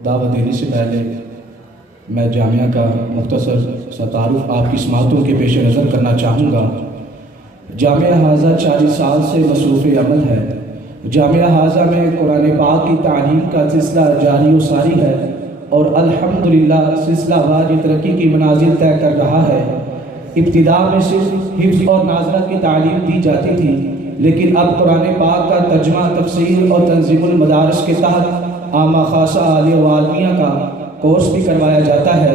دعوت دینے سے پہلے میں جامعہ کا مختصر سا تعارف آپ کی سماعتوں کے پیش نظر کرنا چاہوں گا۔ جامعہ حاضہ 40 سال سے مصروف عمل ہے۔ جامعہ حاضہ میں قرآن پاک کی تعلیم کا سلسلہ جاری و ساری ہے اور الحمدللہ سلسلہ وار ترقی کی منازل طے کر رہا ہے۔ ابتدا میں صرف حفظ اور ناظرہ کی تعلیم دی جاتی تھی، لیکن اب قرآن پاک کا ترجمہ، تفسیر اور تنظیم المدارس کے تحت عامہ خاصہ عالیہ و عالمیہ کا کورس بھی کروایا جاتا ہے۔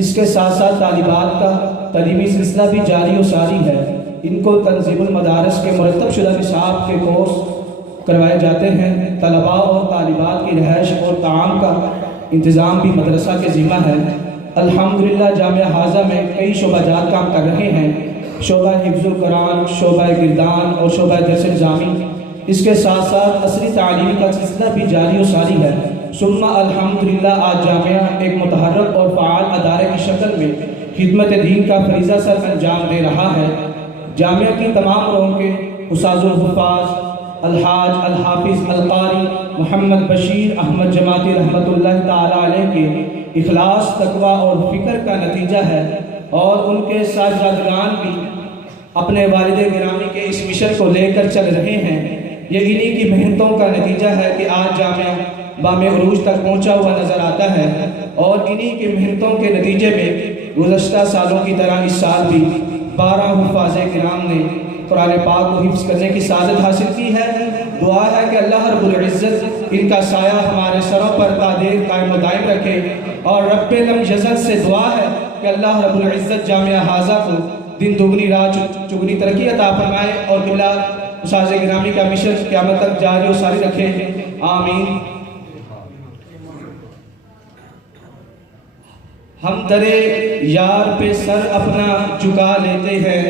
اس کے ساتھ ساتھ طالبات کا تعلیمی سلسلہ بھی جاری و ساری ہے۔ ان کو تنظیم المدارس کے مرتب شدہ نصاب کے کورس کروائے جاتے ہیں۔ طلباء اور طالبات کی رہائش اور طعام کا انتظام بھی مدرسہ کے ذمہ ہے۔ الحمدللہ جامعہ حاضہ میں کئی شعبہ جات کام کر رہے ہیں۔ شعبہ حفظ القرآن، شعبہ گردان اور شعبہ درس نظامی۔ اس کے ساتھ ساتھ عصری تعلیم کا سلسلہ بھی جاری و ساری ہے۔ ثم الحمدللہ آج جامعہ ایک متحرک اور فعال ادارے کی شکل میں خدمت دین کا فریضہ سر انجام دے رہا ہے۔ جامعہ کی تمام رونقیں استاذ الحفاظ الحاج الحافظ القاری محمد بشیر احمد جماعتی رحمۃ اللہ تعالی علیہ کے اخلاص، تقوی اور فکر کا نتیجہ ہے، اور ان کے ساجدگان بھی اپنے والد گرامی کے اس مشن کو لے کر چل رہے ہیں۔ یہ انہی کی محنتوں کا نتیجہ ہے کہ آج جامعہ بام عروج تک پہنچا ہوا نظر آتا ہے، اور انہی کی محنتوں کے نتیجے میں گزشتہ سالوں کی طرح اس سال بھی 12 حفاظ کرام نے قرآن پاک کو حفظ کرنے کی سعادت حاصل کی ہے۔ دعا ہے کہ اللہ رب العزت ان کا سایہ ہمارے سروں پر تا دیر قائم و دائم رکھے، اور رب لم یزل سے دعا ہے کہ اللہ رب العزت جامعہ حاضہ کو دن دگنی رات چگنی ترقی عطا فرمائے، اور قبلہ استاذ گرامی کا مشن قیامت تک جاری و ساری رکھے، آمین۔ ہم درے یار پہ سر اپنا جھکا لیتے ہیں،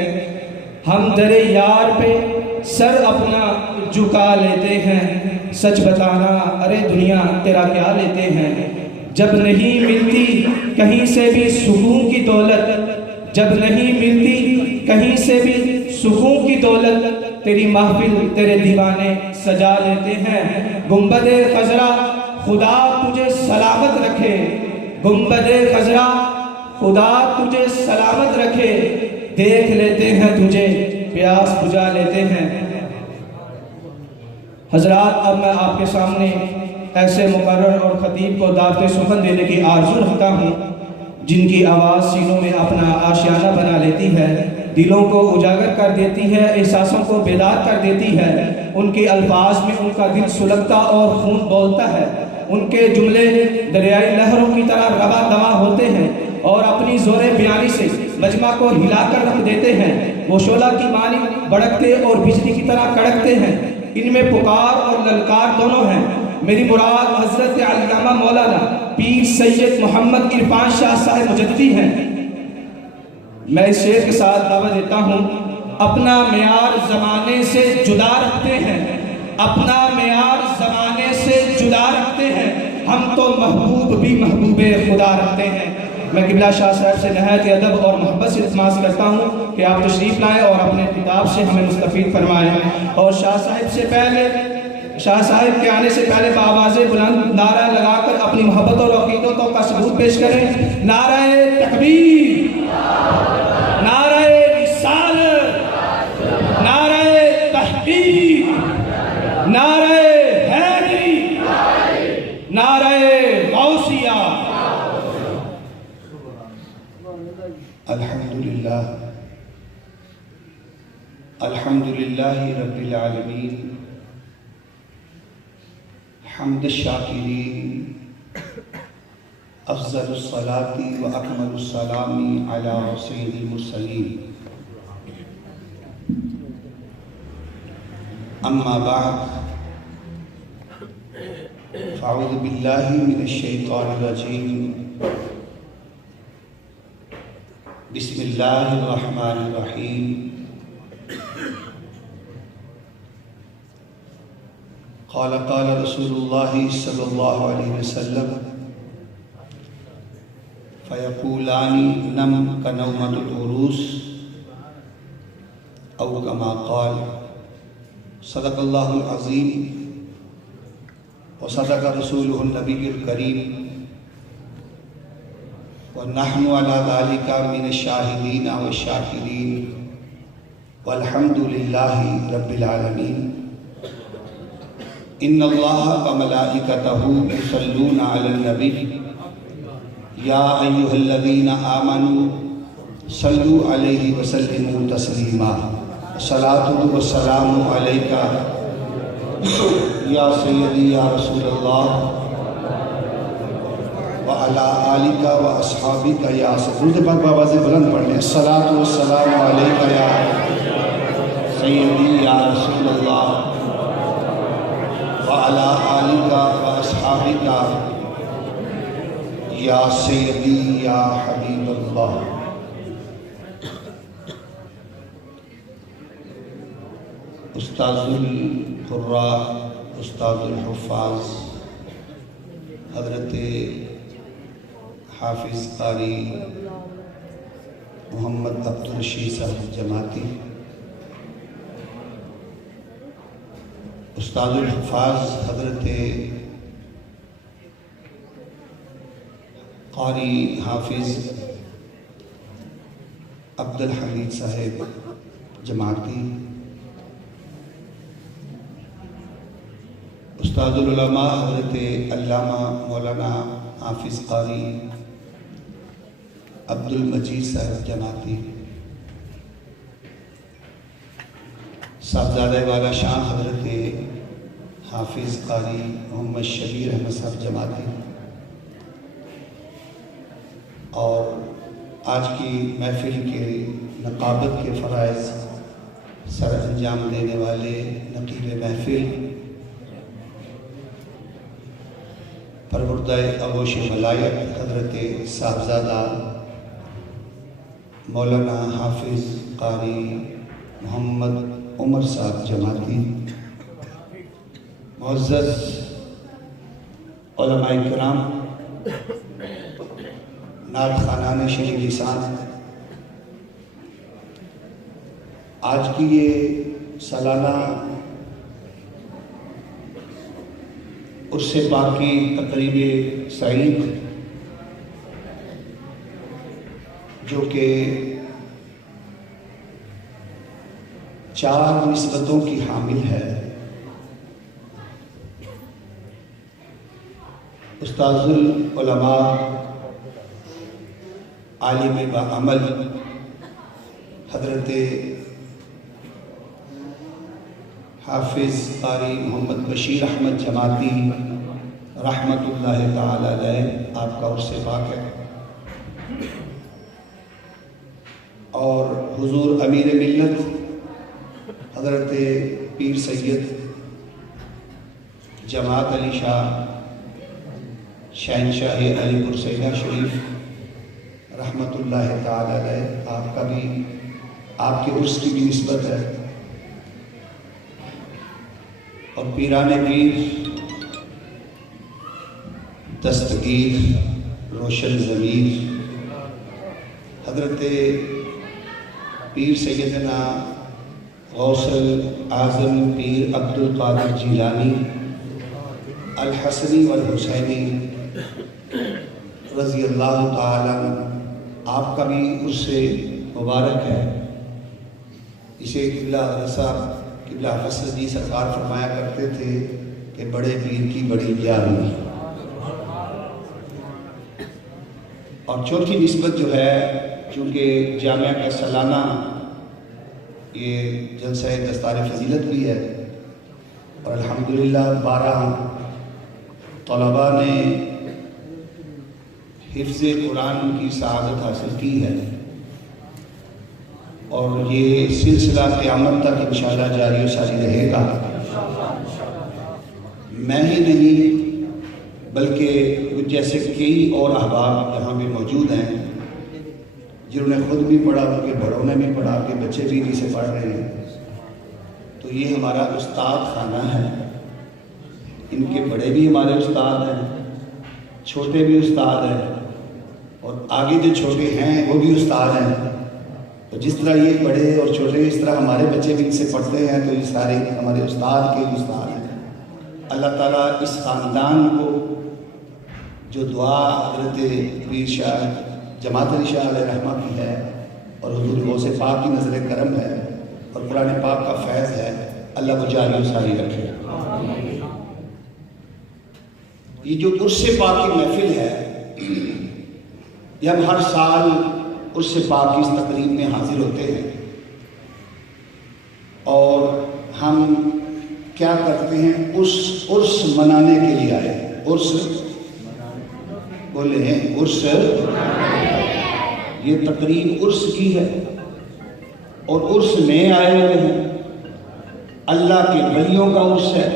ہم درے یار پہ سر اپنا جھکا لیتے ہیں، سچ بتانا ارے دنیا تیرا کیا لیتے ہیں، جب نہیں ملتی کہیں سے بھی سکون کی دولت، جب نہیں ملتی کہیں سے بھی سکون کی دولت، تیری محفل تیرے دیوانے سجا لیتے ہیں، گنبد خضرا خدا تجھے سلامت رکھے، گنبد خضرا خدا تجھے سلامت رکھے، دیکھ لیتے ہیں تجھے پیاس بجھا لیتے ہیں۔ حضرات، اب میں آپ کے سامنے ایسے مقرر اور خطیب کو دعوت سخن دینے کی آرزو رکھتا ہوں جن کی آواز سینوں میں اپنا آشیانہ بنا لیتی ہے، دلوں کو اجاگر کر دیتی ہے، احساسوں کو بیدار کر دیتی ہے۔ ان کے الفاظ میں ان کا دل سلگتا اور خون بولتا ہے، ان کے جملے دریائی لہروں کی طرح رواں دواں ہوتے ہیں، اور اپنی زور بیانی سے مجمع کو ہلا کر رکھ دیتے ہیں۔ وہ شعلہ کی مانند بڑکتے اور بجلی کی طرح کڑکتے ہیں، ان میں پکار اور للکار دونوں ہیں۔ میری مراد حضرت علامہ مولانا پیر سید محمد عرفان شاہ صاحب مجددی ہیں۔ میں اس شعر کے ساتھ دعوت دیتا ہوں، اپنا معیار زمانے سے جدا رکھتے ہیں، اپنا معیار زمانے سے جدا رکھتے ہیں، ہم تو محبوب بھی محبوب خدا رکھتے ہیں۔ میں قبلہ شاہ صاحب سے نہایت ادب اور محبت سے التماس کرتا ہوں کہ آپ تشریف لائیں اور اپنے کتاب سے ہمیں مستفید فرمائیں، اور شاہ صاحب کے آنے سے پہلے بآواز بلند نعرہ لگا کر اپنی محبت اور عقیدتوں کا ثبوت پیش کریں۔ نعرہ تکبیر، نعرہ رسالت، نعرہ تحقیق، نعرہ حیدری، نعرہ غوثیہ۔ الحمدللہ الحمدللہ رب العالمین، حمد الشاکرین، افضل الصلاة و اکمل السلام علی سید المرسلین، اما بعد فاعوذ باللہ من الشیطان الرجیم، بسم اللہ الرحمن الرحیم۔ قال رسول اللہ صلی اللہ علیہ وسلم، فیقولان نم کنومۃ العروس، او کما قال، صدق اللہ العظیم۔ وصدق رسوله النبي الكريم ونحن على ذلك من الشاهدين والشاكرين والحمد لله رب العالمين. إن الله وملائكته يصلون على النبي يا أيها الذين آمنوا صلوا عليه وسلموا تسليما. الصلاة والسلام عليك یا سیدی یا رسول اللہ وعلی آلک و اصحابک یا درود پاک بابا سے بلند پڑھ لیں. الصلاۃ والسلام علیک یا سیدی یا رسول اللہ وعلی آلک و اصحابک یا سیدی یا حبیب اللہ. استاذ القراء، استاذ الحفاظ حضرت حافظ قاری محمد عبدالرشید صاحب جماعتی، استاذ الحفاظ حضرت قاری حافظ عبدالحمید صاحب جماعتی، استاد العلماء حضرت علامہ مولانا حافظ قاری عبدالمجید صاحب جماعتی، صاحبزادہ والا شاہ حضرت حافظ قاری محمد شبیر احمد صاحب جماعتی، اور آج کی محفل کے نقابت کے فرائض سر انجام دینے والے نقیب محفل پروردہ آغوش ملائک حضرت صاحبزادہ مولانا حافظ قاری محمد عمر صاحب جماعتی، معزز علماء کرام، نعت خوانان شیخ لسان، آج کی یہ سالانہ عرس پاک کی تقریب سعید جو کہ 4 نسبتوں کی حامل ہے، استاذ العلماء عالم بعمل حضرت حافظ قاری محمد بشیر احمد جماعتی رحمت اللہ تعالی علیہ، آپ کا عرس پاک ہے، اور حضور امیر ملت حضرت پیر سید جماعت علی شاہ شہنشاہ علی پور سیدہ شریف رحمت اللہ تعالی علیہ، آپ کا بھی آپ کے عرس کی بھی نسبت ہے، اور پیران پیر دستگیر روشن ضمیر حضرت پیر سیدنا غوث اعظم پیر عبد القادر جیلانی الحسنی والحسینی رضی اللہ تعالیٰ عنہ، آپ کا بھی عرس مبارک ہے. اسے قبلہ رسا قبلہ حافظ جی سرکار فرمایا کرتے تھے کہ بڑے پیر کی بڑی گیارہویں، اور چوتھی نسبت جو ہے، چونکہ جامعہ کا سالانہ یہ جلسہ دستار فضیلت بھی ہے، اور الحمدللہ 12 طلباء نے حفظ قرآن کی سعادت حاصل کی ہے، اور یہ سلسلہ قیامت تک انشاءاللہ جاری و ساری رہے گا. میں ہی نہیں بلکہ جیسے کئی اور احباب یہاں بھی موجود ہیں جنہوں نے خود بھی پڑھا، ان کے بڑوں نے بھی پڑھا، کے بچے بھی انہی سے پڑھ رہے ہیں. تو یہ ہمارا استاد خانہ ہے، ان کے بڑے بھی ہمارے استاد ہیں، چھوٹے بھی استاد ہیں، اور آگے جو چھوٹے ہیں وہ بھی استاد ہیں. تو جس طرح یہ بڑے اور چھوٹے، اس طرح ہمارے بچے بھی ان سے پڑھتے ہیں، تو یہ سارے ہمارے استاد کے استاد ہیں. اللہ تعالیٰ اس خاندان کو جو دعا حضرت پیر شاہ جماعت علی شاہ علیہ رحمہ کی ہے اور حضور غوث پاک کی نظر کرم ہے اور قرآن پاک کا فیض ہے، اللہ کو جاری و ساری رکھے۔ یہ جو عرس پاک کی محفل ہے، یہ ہم ہر سال عرس پاک کی اس تقریب میں حاضر ہوتے ہیں اور ہم کیا کرتے ہیں، عرس منانے کے لیے آئے ہیں۔ عرس بولے ہیں، عرس یہ تقریب عرس کی ہے اور عرس میں آئے ہوئے ہیں، اللہ کے ولیوں کا عرس ہے،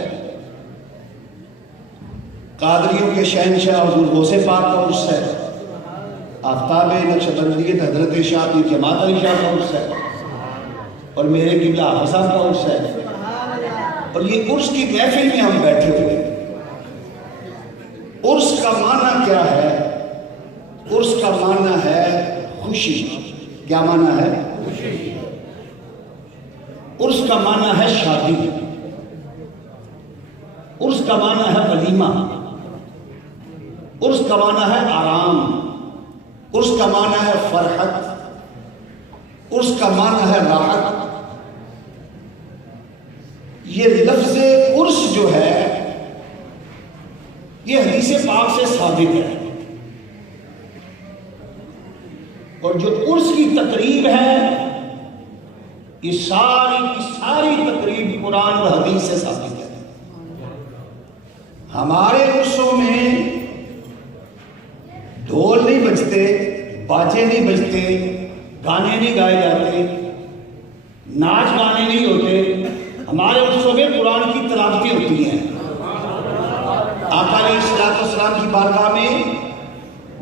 قادریوں کے شہنشاہ حضور غوث پاک کا عرس ہے، آفتاب نقشبندیت حضرت شاہ پیر جماعت علی شاہ کا عرس ہے اور میرے قبلہ حافظ صاحب کا عرس ہے، اور یہ عرس کی محفل میں ہم بیٹھے ہوئے ہیں۔ عرس کا معنی کیا ہے؟ عرس کا معنی ہے خوشی۔ کیا معنی ہے؟ خوشی۔ عرس کا معنی ہے شادی، عرس کا معنی ہے ولیمہ، عرس کا معنی ہے آرام، عرس کا معنی ہے فرحت، عرس کا معنی ہے راحت۔ یہ لفظ عرس جو ہے یہ حدیث پاک سے ثابت ہے، اور جو عرس کی تقریب ہے یہ ساری کی ساری تقریب قرآن اور حدیث سے ثابت ہے۔ ہمارے عرسوں میں ڈھول نہیں بجتے، باجے نہیں بجتے، گانے نہیں گائے جاتے، ناچ گانے نہیں ہوتے، ہمارے عرسوں میں قرآن کی تلاوتیں ہوتی ہیں۔ آقا علیہ السلام کی بارگاہ میں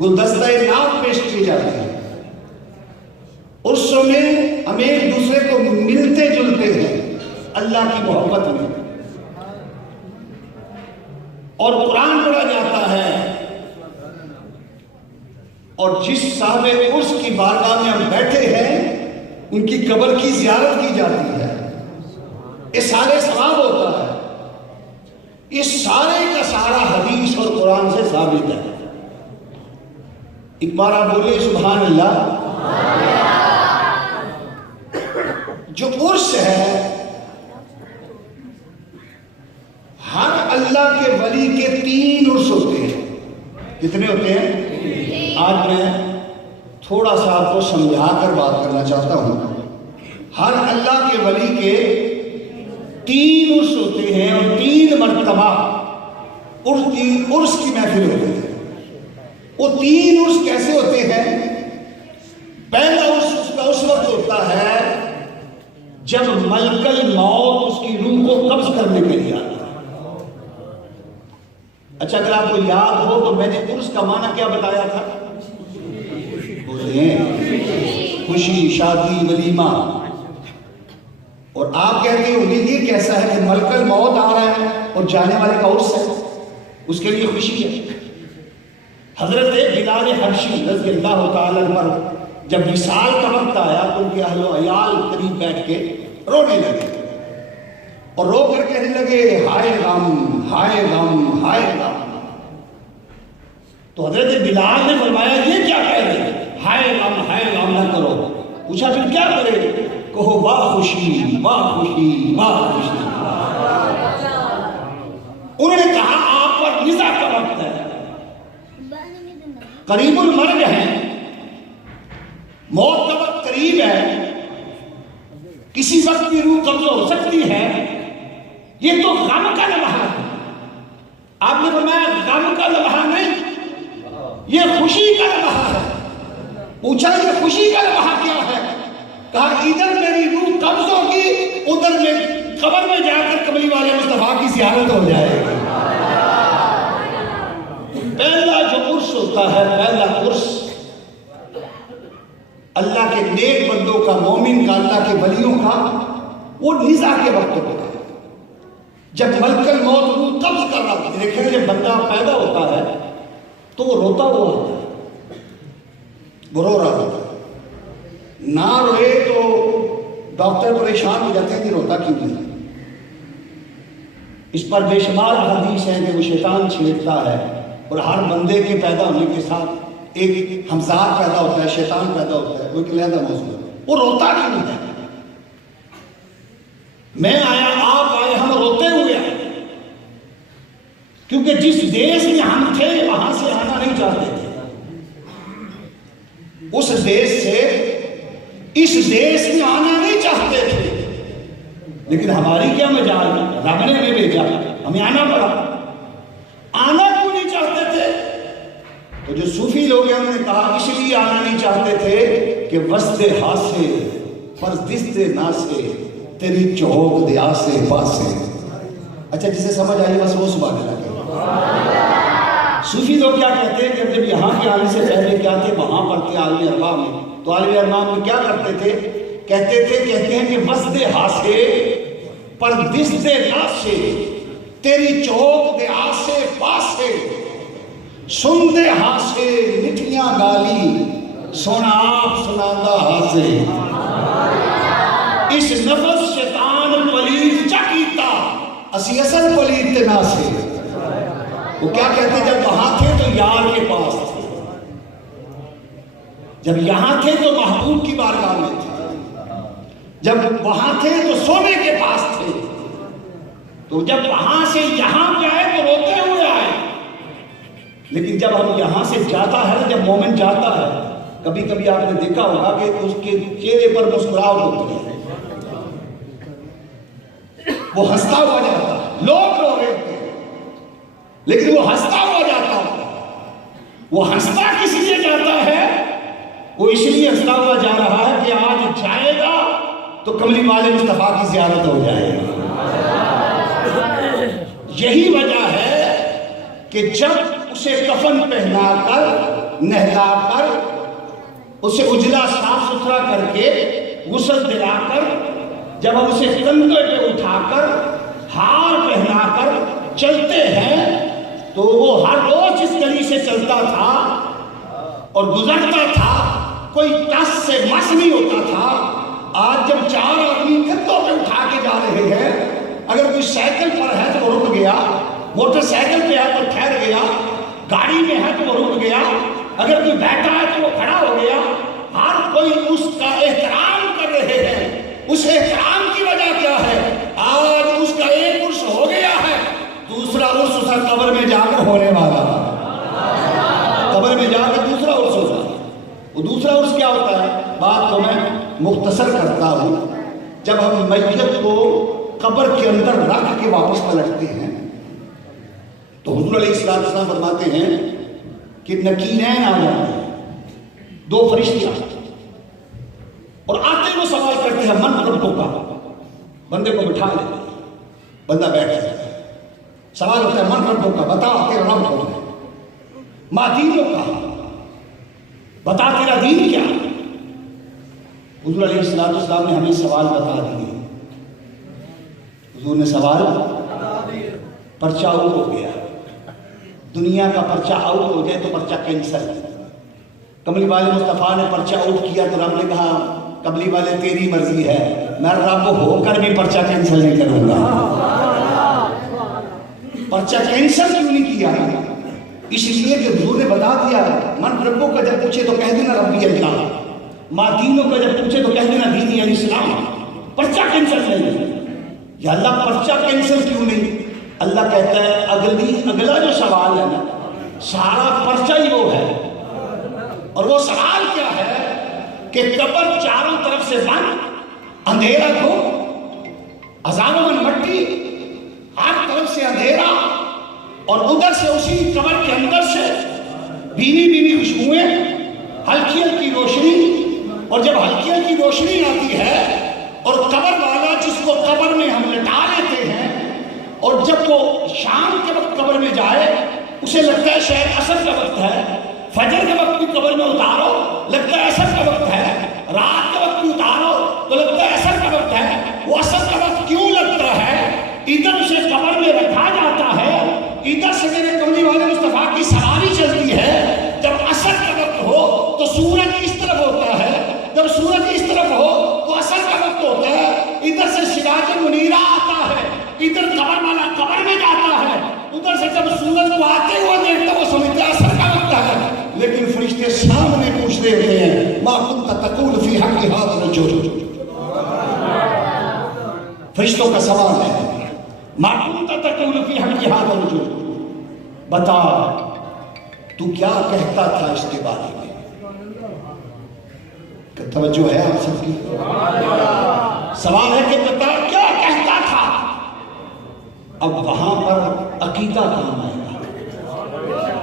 گلدستہ نعت پیش کیے جاتے ہیں، عرسوں میں ہم ایک دوسرے کو ملتے جلتے ہیں اللہ کی محبت میں، اور قرآن پڑھا جاتا ہے، اور جس صاحب عرس کی بارگاہ میں ہم بیٹھے ہیں ان کی قبر کی زیارت کی جاتی ہے، اِسالِ ثواب ہوتا ہے۔ یہ سارے کا سارا حدیث اور قرآن سے ثابت ہے۔ ایک بار آپ بولے سبحان اللہ۔ جو عرس ہے ہر اللہ کے ولی کے 3 عرس ہوتے ہیں۔ کتنے ہوتے ہیں؟ آج میں تھوڑا سا آپ کو سمجھا کر بات کرنا چاہتا ہوں۔ ہر اللہ کے ولی کے 3 عرس ہوتے ہیں اور 3 مرتبہ عرس کی محفل ہوتی ہے۔ وہ 3 عرس کیسے ہوتے ہیں؟ پہلا عرس اس کا اس وقت ہوتا ہے جب ملک الموت اس کی روح کو قبض کرنے کے لیے آتا ہے۔ اچھا، اگر آپ کو یاد ہو تو میں نے عرس کا معنی کیا بتایا تھا؟ خوشی، شادی، ولیمہ۔ اور آپ کہتے ہوں گے یہ کیسا ہے کہ ملک الموت آ رہا ہے اور جانے والے کا عرس ہے، اس کے لیے خوشی ہے۔ حضرت بلال حبشی رضی اللہ تعالیٰ عنہ جب وصال کا وقت آیا تو ان کے اہل و عیال قریب بیٹھ کے رونے لگے اور رو کر کہنے لگے ہائے غم، ہائے غم، ہائے غم۔ تو حضرت بلال نے فرمایا یہ کیا کہہ رہے ہیں؟ ہائے غم، ہائے غم نہ کرو۔ پوچھا پھر کیا کرے؟ کہو واہ خوشی، واہ خوشی، واہ خوشی۔ انہوں نے کہا آپ پر نزا کا وقت ہے، قریب المرگ ہے، موت کا وقت قریب ہے، کسی وقت کی روح قبض ہو سکتی ہے، یہ تو غم کا لمحہ ہے۔ آپ نے فرمایا غم کا لمحہ نہیں، یہ خوشی کا لمحہ ہے۔ پوچھا یہ خوشی کا لمحہ کیا ہے؟ کہا ادھر میری روح قبض ہوگی، ادھر میں قبر میں جا کر کملی والے مصطفیٰ کی زیارت ہو جائے گی۔ پہلا جو عرس ہوتا ہے، پہلا عرس اللہ کے نیک بندوں کا، مومن کا، اللہ کے ولیوں کا، وہ نزا کے وقت ہوتا ہے جب ملک الموت روح قبض کر رہا تھا۔ دیکھیں جب بندہ پیدا ہوتا ہے تو وہ روتا ہوا ہوتا ہے، وہ رو رہا ہوتا ہے۔ نہ روئے تو ڈاکٹر پریشان ہو جاتے ہیں کہ روتا کیوں نہیں۔ اس پر بے شمار حدیث ہیں کہ وہ شیطان چھیڑتا ہے، اور ہر بندے کے پیدا ہونے کے ساتھ ایک ہمزاد پیدا ہوتا ہے، شیطان پیدا ہوتا ہے، وہ ایک علیحدہ موضوع ہے۔ وہ روتا کیوں ہے؟ میں آیا، آپ آئے، ہم روتے ہوئے آئے، کیونکہ جس دیش میں ہم تھے وہاں سے آنا نہیں چاہتے تھے، اس دیش سے اس دیش میں آنا نہیں چاہتے تھے، لیکن ہماری کیا مجال، رب نے ہمیں بھیجا، ہمیں آنا پڑا۔ آنا کیوں نہیں چاہتے تھے؟ تو جو صوفی لوگ ہیں انہوں نے کہا اس لیے آنا نہیں چاہتے تھے کہ وسط ہاسے پردست ناسے تیری چوک دیا سے پاسے۔ اچھا جسے سمجھ آئی بس وہ سبحان اللہ کہے۔ صوفی لوگ کیا کہتے ہیں کہ جب یہاں کے آنے سے پہلے کیا تھے، وہاں پر تھے عالم ارواح میں، تو عالم ارواح میں کیا کرتے تھے؟ کہتے ہیں کہ وسط ہاسے پردست ناسے تیری چوک دیا سے پاسے، سن دے ہاسے مٹھیاں گالی سونا آپ سناندہ ہاسے۔ اس نفس شیطان پلید چا کیتا اسی اصل پلید تے ناسے۔ وہ کیا کہتے جب وہاں تھے تو یار کے پاس تھے، جب یہاں تھے تو محبوب کی بارگاہ میں تھے، جب وہاں تھے تو سونے کے پاس تھے، تو جب وہاں سے یہاں پہ آئے تو روتے ہوئے آئے۔ لیکن جب ہم یہاں سے جاتا ہے، جب مومن جاتا ہے، کبھی کبھی آپ نے دیکھا ہوگا کہ اس کے چہرے پر مسکراہٹ ہوتی ہے، وہ ہنستا ہوا جاتا ہے، لوگ رو رہے ہوتے ہیں لیکن وہ ہنستا ہوا جاتا ہے۔ وہ ہنستا کس لیے جاتا ہے؟ وہ اس لیے ہنستا ہوا جا رہا ہے کہ آج جائے گا تو کملی والے مصطفیٰ کی زیارت ہو جائے گا۔ یہی وجہ ہے کہ جب اسے کفن پہنا کر، نہلا کر، اسے اجلا صاف ستھرا کر کے، غسل دلا کر، جب ہم اسے کندھے پہ اٹھا کر، ہار پہنا کر چلتے ہیں، تو وہ ہر روز اس گلی سے چلتا تھا اور گزرتا تھا، کوئی ٹس سے مس نہیں ہوتا تھا۔ آج جب 4 آدمی کندھوں پہ اٹھا کے جا رہے ہیں، اگر کوئی سائیکل پر ہے تو وہ رک گیا، موٹر سائیکل پہ ہے تو ٹھہر گیا، گاڑی میں ہے تو وہ رک گیا، اگر کوئی بیٹھا ہے تو وہ کھڑا ہو گیا، ہر کوئی اس کا احترام کر رہے ہیں۔ اس احترام کی وجہ کیا ہے؟ آج اس کا ایک عرس ہو گیا ہے، دوسرا عرس اس قبر میں جا کر ہونے والا ہے، قبر میں جا کر دوسرا عرس ہوتا ہے۔ وہ دوسرا عرس کیا ہوتا ہے؟ بات کو میں مختصر کرتا ہوں۔ جب ہم میت کو قبر کے اندر رکھ کے واپس پلٹتے ہیں تو حضور علیہ السلام فرماتے ہیں کہ نکیرین آ جاتے ہیں، 2 فرشتے آتے ہیں، اور آتے وہ سوال کرتے ہیں من ربوں کا، بندے کو بٹھا لیتے ہیں، بندہ بیٹھ جاتا ہے، سوال ہوتا ہے من ربوں کا، بتا تیرا رب کون ہے، ما دینوں کا، بتا تیرا دین کیا ہے۔ حضور علیہ السلام نے ہمیں سوال بتا دیے۔ حضور نے سوال پرچہ آؤٹ ہو گیا، دنیا کا پرچہ آؤٹ ہو جائے تو پرچہ کینسل۔ کملی والے مصطفیٰ نے پرچہ آؤٹ کیا تو رب نے کہا کملی والے تیری مرضی ہے، میں رب ہو کر بھی پرچہ کینسل نہیں کروں گا۔ پرچہ کینسل کیوں نہیں کیا؟ اس لیے کہ حضور نے بتا دیا من ربوں کا جب پوچھے تو کہہ دینا ربی اللہ، ماں دینوں کا جب پوچھے تو کہہ دینا دینی علیہ السلام، پرچہ کینسل نہیں۔ یا اللہ پرچہ کینسل کیوں نہیں؟ اللہ کہتا ہے اگلا جو سوال ہے نا، سارا پرچہ ہی وہ ہے، اور وہ سوال کیا ہے کہ قبر چاروں طرف سے بند، اندھیرا کو، عذاب من مٹی، ہر طرف سے اندھیرا، اور ادھر سے اسی قبر کے اندر سے بینی خوشبوئیں، ہلکی ہلکی روشنی، اور جب ہلکی ہلکی روشنی آتی ہے اور قبر والا جس کو قبر میں ہم لٹا لیتے ہیں، اور جب وہ شام کے وقت قبر میں جائے اسے لگتا ہے شاید عصر کا وقت ہے، فجر کے وقت بھی قبر میں اتارو لگتا ہے عصر کا وقت ہے، رات کے وقت بھی اتارو تو لگتا ہے عصر کا وقت ہے۔ وہ عصر کا وقت کیوں لگتا ہے؟ ادھر سے قبر میں رکھا جاتا ہے، ادھر سے میرے کملی والے مصطفیٰ کی سواری چلتی ہے۔ جب عصر کا وقت ہو تو سورج اس طرف ہوتا ہے، جب سورج اس طرف ہو تو عصر کا وقت ہوتا ہے، ادھر سے سراج منیرہ آتا ہے، ادھر قبر والا قبر بھی پوچھ رہے ہوتے ہیں ما کنت تقول فی حق ھذا الرجل. فرشتوں کا سوال ہے ما کنت تقول فی حق ھذا الرجل، بتا تو کیا کہتا تھا اس کے بارے میں. توجہ ہے آپ سب کی؟ سوال ہے کہ بتا کیا کہتا تھا. اب وہاں پر عقیدہ کام آئے گا.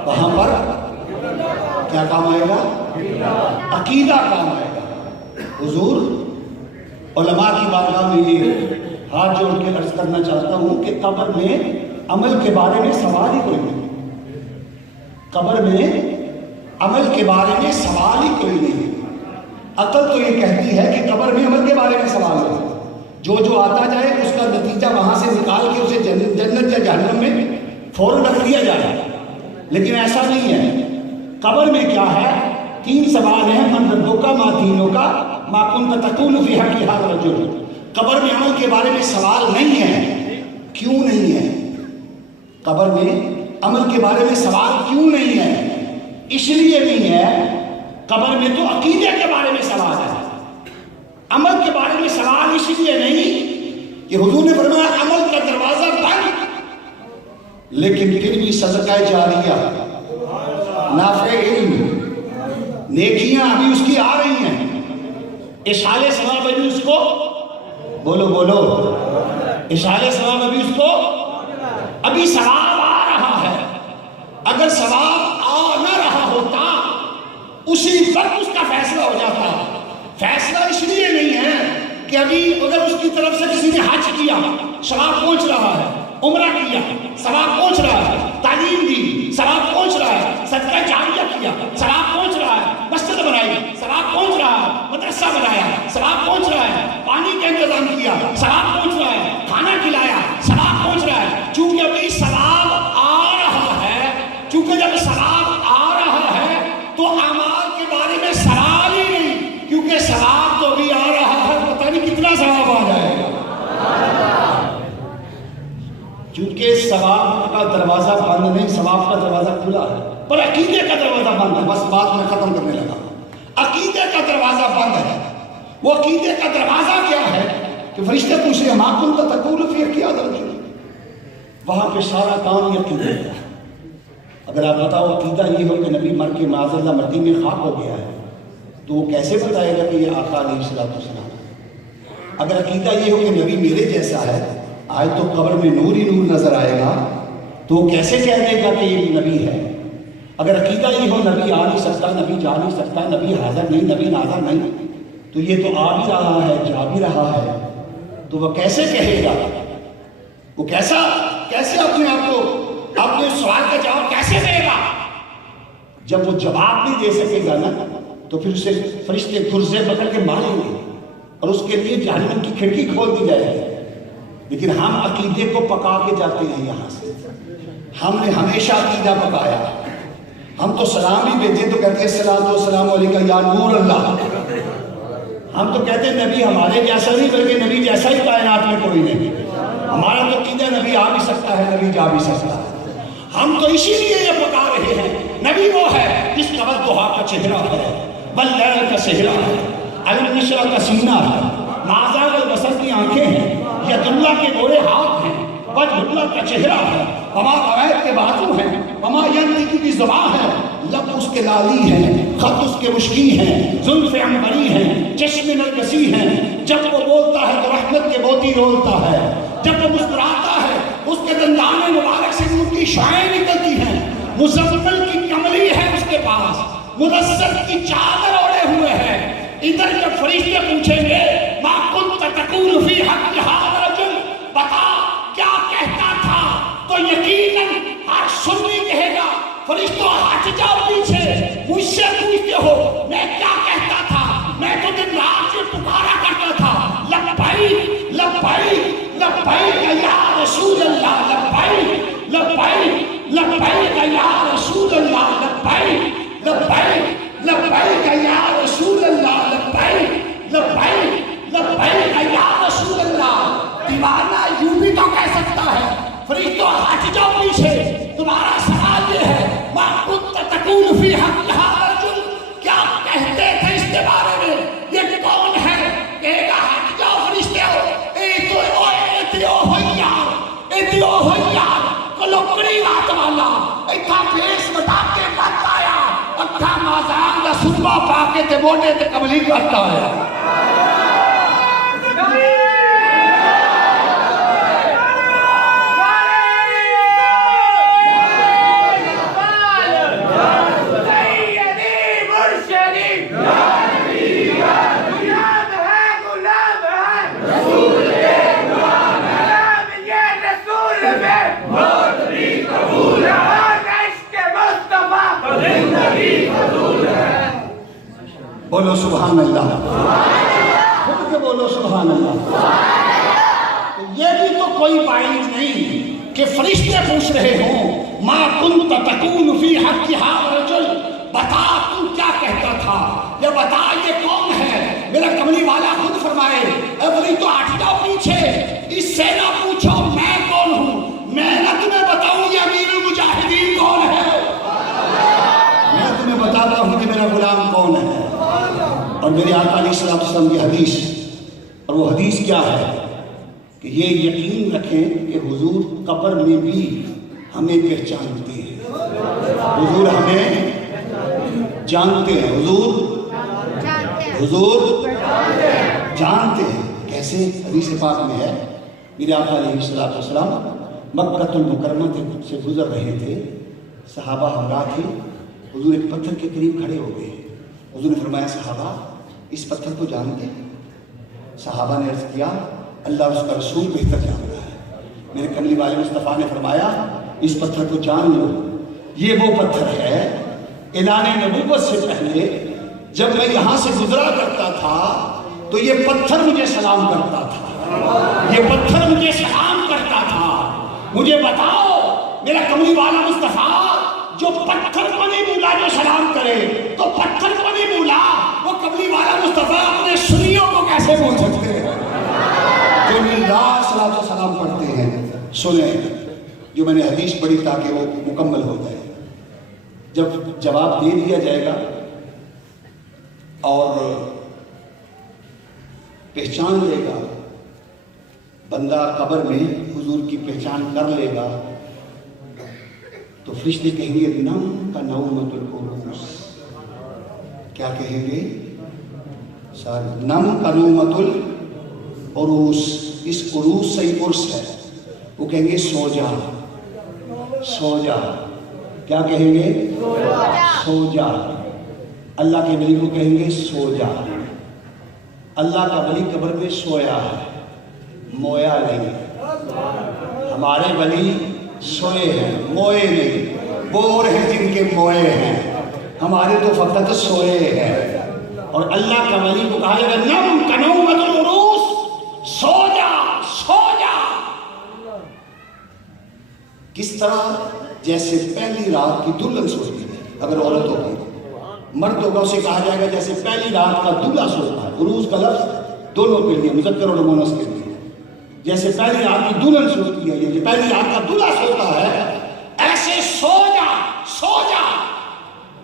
وہاں پر کیا کام آئے گا؟ عقیدہ کام آئے گا. حضور علماء کی بارگاہ میں یہ ہاتھ جوڑ کے عرض کرنا چاہتا ہوں کہ قبر میں عمل کے بارے میں سوال ہی کوئی نہیں. قبر میں عمل کے بارے میں سوال ہی کوئی نہیں. عقل تو یہ کہتی ہے کہ قبر میں عمل کے بارے میں سوال ہو، جو آتا جائے اس کا نتیجہ وہاں سے نکال کے اسے جنت یا جہنم میں فوراً رکھ دیا جائے. لیکن ایسا نہیں ہے. قبر میں کیا ہے؟ 3 سوال ہیں. من ربک ما دینک ما کنت تقول فی حق ھذا الرجل. قبر میں عمل کے بارے میں سوال نہیں ہے. کیوں نہیں ہے؟ قبر میں عمل کے بارے میں سوال کیوں نہیں ہے؟ اس لیے نہیں ہے قبر میں تو عقیدے کے بارے میں سوال ہے. عمل کے بارے میں سوال اس لیے نہیں کہ حضور نے فرمایا عمل کا دروازہ بند، لیکن پھر بھی صدقہ جاریہ، نافع علم، نیکیاں ابھی اس کی آ رہی ہیں. اشعال ثواب ابھی اس کو بولو اشعال ثواب ابھی اس کو ابھی ثواب آ رہا ہے. اگر ثواب آ نہ رہا ہوتا اسی وقت اس کا فیصلہ ہو جاتا. فیصلہ اس لیے نہیں ہے کہ ابھی اگر اس کی طرف سے کسی نے حج کیا ثواب پہنچ رہا ہے، عمرہ کیا ثواب پہنچ رہا ہے، تعلیم دی ثواب پہنچ رہا ہے، صدقہ جاریہ کیا ثواب پہنچ رہا ہے، مسجد بنائی ثواب پہنچ رہا ہے، مدرسہ بنایا ثواب پہنچ رہا ہے، پانی کا انتظام کیا ثواب پہنچ رہا ہے، کھانا کھلایا ثواب پہنچ رہا ہے. چونکہ ابھی ثواب آ رہا ہے، چونکہ جب ثواب آ رہا ہے تو اعمال کے بارے میں سوال ہی نہیں، کیونکہ ثواب تو ابھی آ رہا ہے. پتہ نہیں کتنا ثواب آ جائے گا. کیونکہ ثواب کا دروازہ بند نہیں، ثواب کا دروازہ کھلا ہے، پر عقیدے کا دروازہ بند ہے. بس بات میں ختم کرنے لگا. عقیدے کا دروازہ بند ہے. وہ عقیدے کا دروازہ کیا ہے کہ فرشتے پوچھ رہے ہیں ما کنت تقول فی حق ھذا الرجل. وہاں پہ سارا کام یہ عقیدے کا. اگر آپ بتاؤ عقیدہ یہ ہو کہ نبی مر کے معاذ اللہ مٹی میں خاک ہو گیا ہے تو وہ کیسے بتائے گا کہ یہ آقا علیہ السلام. اگر عقیدہ یہ ہو کہ نبی میرے جیسا ہے، آج تو قبر میں نور ہی نور نظر آئے گا تو وہ کیسے کہہ دے گا کہ یہ نبی ہے. اگر عقیدہ یہ ہو نبی آ نہیں سکتا، نبی جا نہیں سکتا، نبی حاضر نہیں، نبی ناظر نہیں، تو یہ تو آ بھی رہا ہے جا بھی رہا ہے، تو وہ کیسے کہے گا؟ وہ کیسے اپنے آپ کو اپنے سوال کا جواب کیسے دے گا؟ جب وہ جواب نہیں دے سکے گا نا تو پھر اسے فرشتے گرزے پکڑ کے ماریں گے اور اس کے لیے جہنم کی کھڑکی کھول دی جائے گی. لیکن ہم عقیدے کو پکا کے جاتے ہیں یہاں سے. ہم نے ہمیشہ عقیدہ پکایا. ہم تو سلام ہی بھیجیں تو کہتے ہیں السلام علیکم یا نور اللہ. ہم تو کہتے ہیں نبی ہمارے جیسا نہیں بلکہ نبی جیسا ہی کائنات میں کوئی نہیں. ہمارا تو عقیدہ نبی آ بھی سکتا ہے، نبی جا بھی سکتا ہے. ہم تو اسی لیے یہ پکا رہے ہیں نبی وہ ہے جس کا والضحیٰ کا چہرہ ہے، واللیل کا چہرہ ہے، علم نشرہ کا سینہ ہے، مازاغ البصر کی آنکھیں ہیں، ید اللہ کے گورے ہاتھ ہیں، وجہ اللہ کا چہرہ ہے، وما قوائد کے بازو ہیں، وما ینطق کی زبان ہے، لب اس کے لالی ہیں، خط اس کے مشکی ہیں، زلف عنبری ہیں، چشم نرگسی ہیں. جب وہ بولتا ہے تو رحمت کے موتی رولتا ہے، جب وہ مسکراتا ہے اس کے دندان مبارک سے نور کی شعائیں نکلتی ہیں. مزمل کی کملی ہے اس کے پاس، مدثر کی چادر اوڑے ہوئے ہیں. ادھر جب فرشتے پوچھیں گے ما کنت تقول فی حق ھذا الرجل، بتا کیا کہتا تھا، تو یقیناً ہر سنی کہے گا فرشتوں ہٹ جاؤ پیچھے، مجھ سے پوچھتے ہو میں کیا کہتا تھا. میں تو دن رات سے پکارا کرتا تھا لبیک لبیک لبیک یا رسول اللہ، لبیک لبیک لبیک یا رسول اللہ، لبیک لبیک لبیک یا رسول اللہ، لبیک لبیک لبیک یا رسول اللہ. دیوانہ یوں بھی تو کہہ سکتا ہے فرشتوں ہٹ جاؤ پیچھے. تمہارا سوال یہ ہے ما کنت تقول فی حق ھذا الرجل، کیا جبا پا کے تے موڈے تے کملی کرتا ہے. بولو سبحان اللہ. خود کے بولو سبحان اللہ. یہ بھی تو کوئی بعید نہیں کہ فرشتے پوچھ رہے ہوں ما کنت تکون فی حق ہذا رجل، بتا تو کیا کہتا تھا، یا بتا یہ کون ہے. میرا کملی والا خود فرمائے اے ولی تو ہٹو پیچھے، اس سے نہ پوچھو میں کون ہوں، میں نہ تمہیں بتاؤں یہ امیر المجاہدین کون ہے، میں تمہیں بتاتا ہوں کہ میرا غلام کون ہے. اور میرے آقا علیہ الصلوۃ والسلام کی حدیث، اور وہ حدیث کیا ہے کہ یہ یقین رکھیں کہ حضور قبر میں بھی ہمیں پہچانتے ہیں. حضور ہمیں جانتے ہیں. حضور جانتے ہیں. کیسے؟ حدیث پاک میں ہے میرے آقا علیہ الصلوۃ والسلام مکہ المکرمہ سے گزر رہے تھے، صحابہ ہمراہ تھے. حضور ایک پتھر کے قریب کھڑے ہو گئے. حضور نے فرمایا صحابہ اس پتھر کو جانتے؟ صحابہ نے عرض کیا اللہ اور اس کا رسول بہتر جان رہا ہے. میرے کملی والے مصطفیٰ نے فرمایا اس پتھر کو جان لو، یہ وہ پتھر ہے اعلان نبوت سے پہلے جب میں یہاں سے گزرا کرتا تھا تو یہ پتھر مجھے سلام کرتا تھا، یہ پتھر مجھے سلام کرتا تھا. مجھے بتاؤ میرا کملی والا مصطفیٰ جو پتھر کو نہیں بولا جو سلام کرے تو پتھر کو نہیں بولا وہ کملی والا مصطفیٰ اپنے سنیوں کو کیسے بول سکتے ہیں جو صلاۃ و سلام پڑھتے ہیں. سنیں جو میں نے حدیث پڑھی تاکہ وہ مکمل ہو جائے. جب جواب دے دیا جائے گا اور پہچان لے گا بندہ قبر میں حضور کی پہچان کر لے گا تو فرشتے کہیں گے نم کا نومۃ العروس. کیا کہیں گے؟ نم کا نومۃ العروس. اس عروس سے ہی عرس ہے. وہ کہیں گے سو جا سو جا. کیا کہیں گے؟ سو جا. اللہ کے ولی کو کہیں گے سو جا. اللہ کا ولی قبر میں سویا ہے، مویا نہیں. ہمارے ولی سوئے ہیں، موئے نہیں. وہ اور ہیں جن کے موئے ہیں، ہمارے تو فقط سوئے ہیں. اور اللہ کا ولی کو کہا جائے گا نم کا نومۃ العروس، سو جا سو جا. کس طرح؟ جیسے پہلی رات کی دلہن سوتی ہے. اگر عورت ہوگی مرد ہوگا اسے کہا جائے گا جیسے پہلی رات کا دلہا سوتا ہے. عروس کا لفظ دونوں کے لیے، مذکر اور مؤنث کے لیے. جیسے پہلی رات کی دلہن سوتی ہے، یہ پہلی رات کا دلہا سوتا ہے، ایسے سو جا سو جا.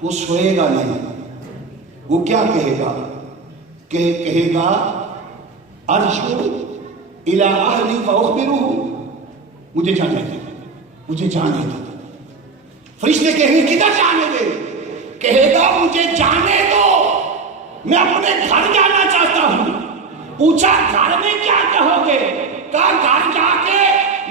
وہ سوئے گا نہیں. وہ کیا کہے گا؟ کہ کہے گا ارجو الی اہلی فاخبرہم، مجھے جانے دے، مجھے جانے دے. فرشتے کہیں گے کدھر جانے دے؟ کہے گا مجھے جانے دو، میں اپنے گھر جانا چاہتا ہوں. پوچھا گھر میں کیا کہو گے؟ کہا گھر جا کے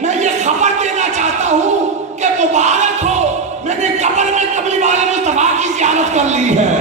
میں یہ خبر دینا چاہتا ہوں کہ مبارک ہو، میں نے قبر میں کملی والے مصطفیٰ کی زیارت کر لی ہے.